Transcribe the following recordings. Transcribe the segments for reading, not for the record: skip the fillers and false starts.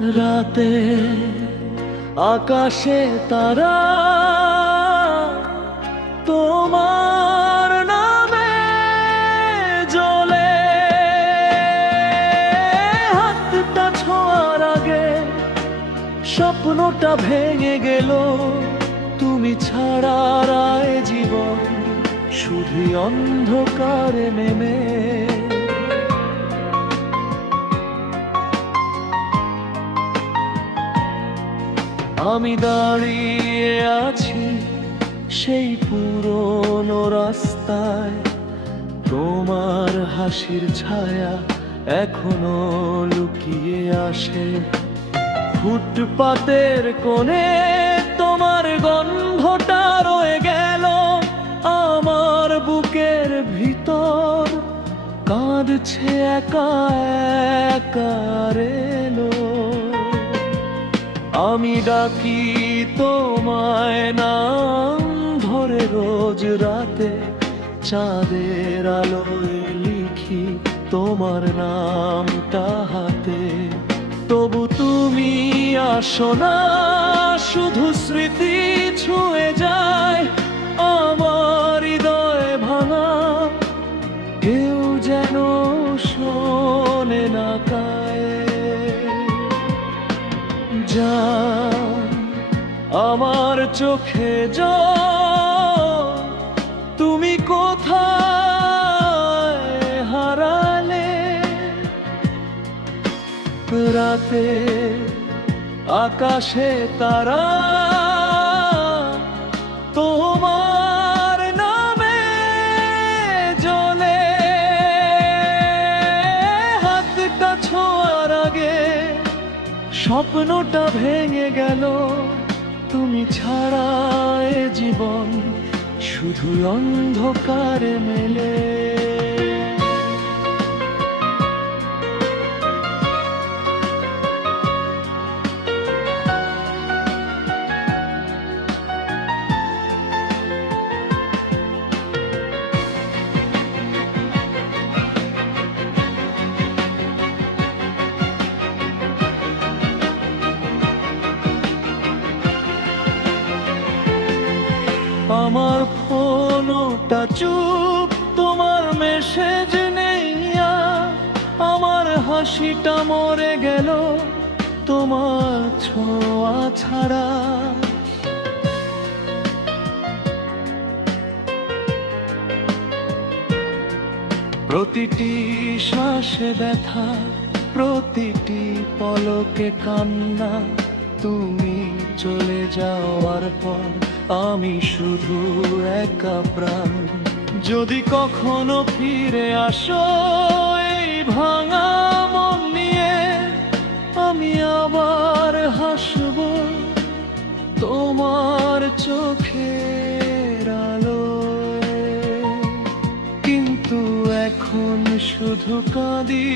রাতে আকাশে তারা তোমার নামে জ্বলে। হাতটা ছোঁয়ার আগে স্বপ্নটা ভেঙে গেল। তুমি ছাড়া রায় জীবন শুধু অন্ধকারে নেমে। আমি দাঁড়িয়ে আছি সেই পুরনো রাস্তায়, তোমার হাসির ছায়া এখনো লুকিয়ে আসে। ফুটপাতের কোণে তোমার গন্ধটা রয়ে গেল, আমার বুকের ভিতর কাঁদছে একা একা রেলো। আমি ডাকি তোমায় নাম ধরে রোজ রাতে, চাঁদের আলোয় লিখি তোমার নামটা হাতে। তবু তুমি আসো না, শুধু স্মৃতি ছুঁয়ে যায় আমার হৃদয় ভাঙা। কেউ যেন শোনে না কায়ে। জান আমার চোখে জল, তুমি কোথায় হারালে? রাতে আকাশে তারা তোমার নামে জ্বলে। হাতটা ছোঁয়ার আগে স্বপ্নটা ভেঙে গেল। তুমি ছাড়া এ জীবন শুধু অন্ধকারে মেলে। আমার ফোনটা চুপ, তোমার মেসেজ নেই আর। আমার হাসিটা মরে গেল তোমার ছোঁয়া ছাড়া। প্রতিটি শ্বাসে ব্যথা, প্রতিটি পলকে কান্না। তুমি চলে যাওয়ার পর আমি শুধু একা প্রাণ। যদি কখনো ফিরে আসো এই ভাঙা মন নিয়ে, আমি আবার হাসব তোমার চোখের আলোয়। কিন্তু এখন শুধু কাঁদি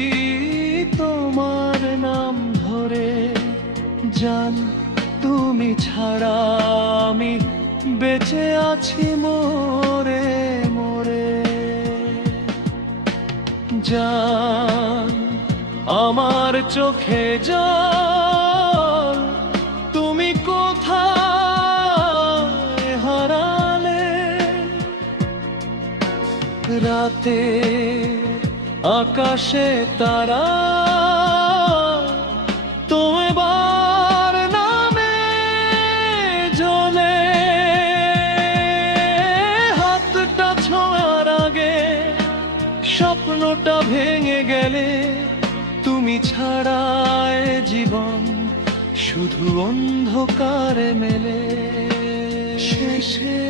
তোমার নাম ধরে। জান তুমি ছাড়া আমি বেঁচে আছি মরে মরে। জান আমার চোখে জল, তুমি কোথায় হারালে? রাতে আকাশে তারা তোমার নামে জ্বলে। হাতটা ছোঁয়ার আগে স্বপ্নটা ভেঙে গেলে। তুমি ছাড়া এ জীবন শুধু অন্ধকারে মেলে। শেষে